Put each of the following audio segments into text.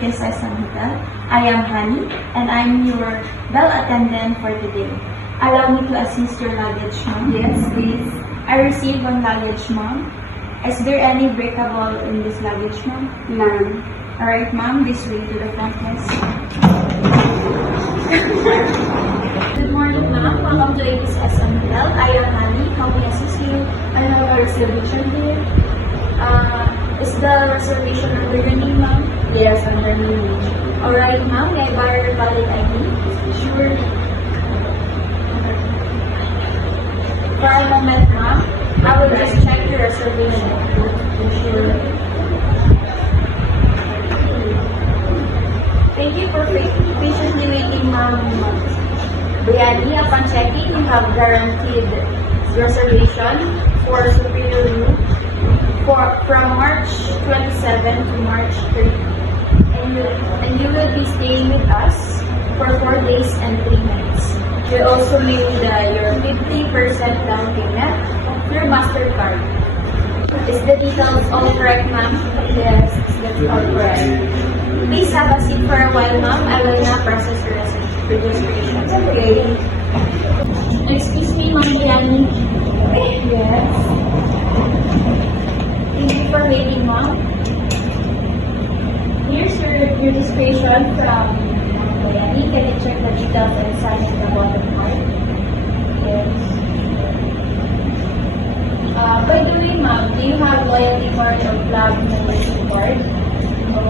SM Hotel. I am Honey, and I'm your bell attendant for today. Allow me to assist your luggage, ma'am. Yes, please. I received one luggage, ma'am. Is there any breakable in this luggage, ma'am? None. Alright, ma'am, this way to the front desk. Good morning, ma'am. Welcome to Ladies SM Hotel. I am Honey. How may I assist you? I have a reservation here. Is the reservation under your name, ma'am? Yes, under me. Alright, ma'am. May I borrow your valid ID? Sure. For a moment, ma'am. I will just check your reservation. Sure. Thank you for patiently waiting, ma'am. Brianni, upon checking, you have guaranteed reservation for superior room from March 27 to March 30. And you will be staying with us for 4 days and 3 nights. We also made your 50% down payment through MasterCard. Is the details all correct, ma'am? Yes, that's all correct. Please have a seat for a while, ma'am. I will now process your registration. Okay. Excuse me, ma'am Brianni. Yes. Thank you for waiting, ma'am. Here's your registration from Ma'am Brianni. Can you check the details and sign in the bottom part? Yes. By the way, ma'am, do you have loyalty card or club membership card? No.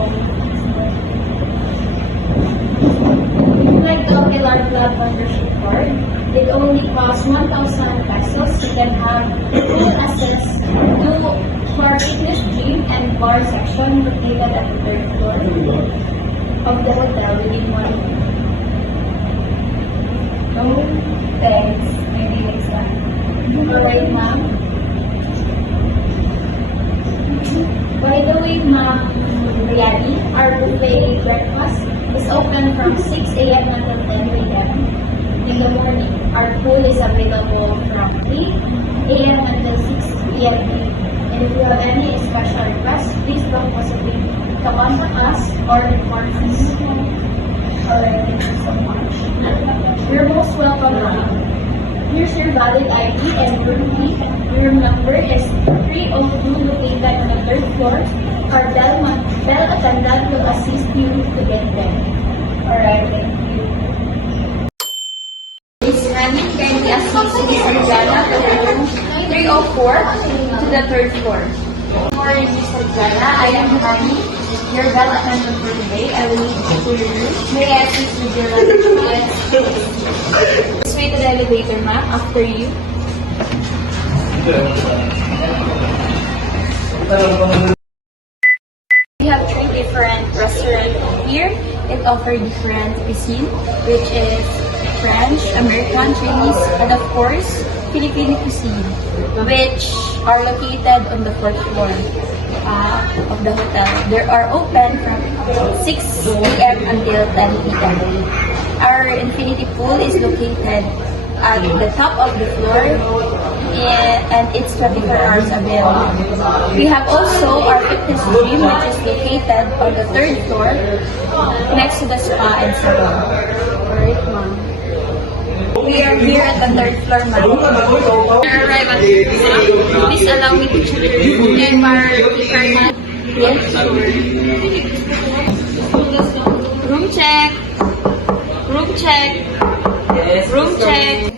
Would you like to avail our club membership card? It only costs 1,000 pesos. You can have full access to our fitness gym and bar section located at the 3rd floor of the hotel within 1 week. No, thanks. Maybe next time. Alright, ma'am. By the way, ma'am Brianni, our buffet breakfast is open from 6 a.m. until 10 p.m. in the morning. Our pool is available from 3 a.m. until 6 p.m. And if you have any special requests, please don't hesitate to contact us or report us. Alright, thank you so much. You're most welcome, ma'am. Here's your valid ID and room key. Your room number is 302 located on the 3rd floor. Our bell attendant will assist you to get there. Alright, thank you. Miss Honey, can you assist Miss Arjana to the room 304 to the 3rd floor? Good morning, Miss Arjana. I am Honey, your bell attendant for today. I will lead you to your room. May I assist with your luggage? This way to the elevator, ma'am. After you. We have 3 different restaurants here. It offers different cuisine, which is French, American, Chinese, and of course, Filipino cuisine, which are located on the 4th floor of the hotel. They are open from 6 p.m. until 10 p.m. Our infinity pool is located at the top of the floor and it's 24 hours available. We have also our fitness gym, which is located on the 3rd floor next to the spa and salon. Alright, ma'am. We are here at the 3rd floor, ma'am. Arrive at the floor. Please allow me to check your room and card. Yes, Room check. Room check. Room check.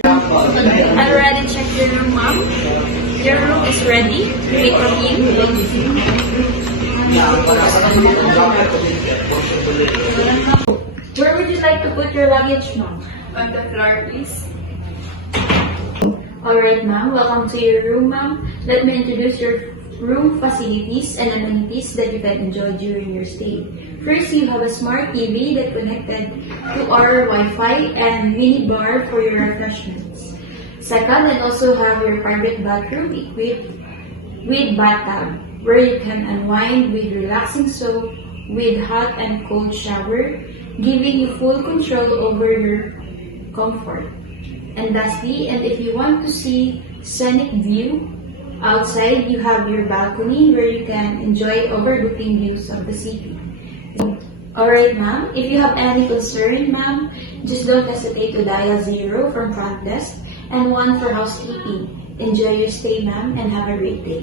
I already checked your room, ma'am. Your room is ready. Wait for you. Where would you like to put your luggage, ma'am? on the floor, please. Alright, ma'am. Welcome to your room, ma'am. Let me introduce your room facilities and amenities that you can enjoy during your stay. First, you have a smart TV that connected to our Wi-Fi and mini bar for your refreshments. Second, and also have your private bathroom equipped with bathtub, where you can unwind with relaxing soap with hot and cold shower, giving you full control over your comfort. And lastly, and if you want to see scenic view outside, you have your balcony where you can enjoy overlooking views of the city. Alright, ma'am. If you have any concern, ma'am, just don't hesitate to dial 0 from front desk and 1 for housekeeping. Enjoy your stay, ma'am, and have a great day.